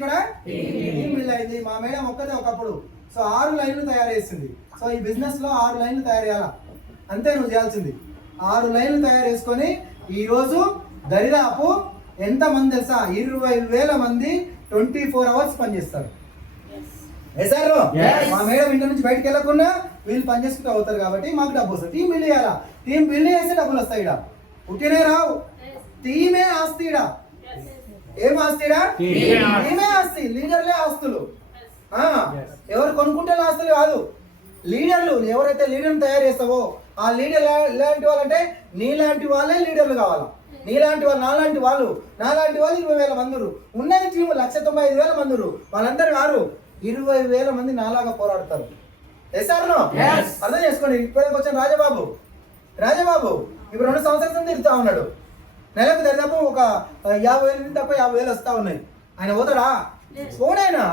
ఇక్కడ team build అయింది. మా మేడం ఒక్కదే ఒకప్పుడు సో 6 లైన్లు తయారు చేసింది. సో ఈ బిజినెస్ లో 6 లైన్లు తయారు చేయాలా, అంతే నువ్వు చేయాల్సింది. 6 లైన్లు తయారు చేసుకొని ఈరోజు దరిదాపు ఎంత మంది తెలుసా, 20,000 మంది 24 అవర్స్ పనిచేస్తారు. మా మేడం ఇంటి నుంచి బయటకు వెళ్ళకుండా వీళ్ళు పనిచేసుకుంటూ అవుతారు కాబట్టి మాకు డబ్బు వస్తుంది. టీం బిల్డ్ చేయాలా, టీం బిల్డ్ చేస్తే డబ్బులు వస్తాయి. ఇడ పుట్టినే రావు, టీమే ఆస్తి. ఇడ ఏం ఆస్తి? టీమే ఆస్తి, లీడర్లే ఆస్తులు. ఎవరు కొనుక్కుంటే ఆస్తులు కాదు, లీడర్లు. ఎవరైతే లీడర్ని తయారు చేస్తావో ఆ లీడర్ ఎలాంటి వాళ్ళంటే నీలాంటి వాళ్ళే లీడర్లు కావాలా. నీలాంటి వాళ్ళు, నాలాంటి వాళ్ళు 20,000 మంది ఉన్నది టీము 195,000 మంది. వాళ్ళందరూ కాదు, 20,000 మంది నాలాగా పోరాడతారు. అర్థం చేసుకోండి. ఇప్పటికి వచ్చిన రాజబాబు ఇప్పుడు 2 సంవత్సరాల నుంచి తిరుగుతా ఉన్నాడు. నెలకు దాదాపు ఒక 50,000 తప్ప 50,000 వస్తా ఉన్నాయి. ఆయన పోతాడా? పోడైనా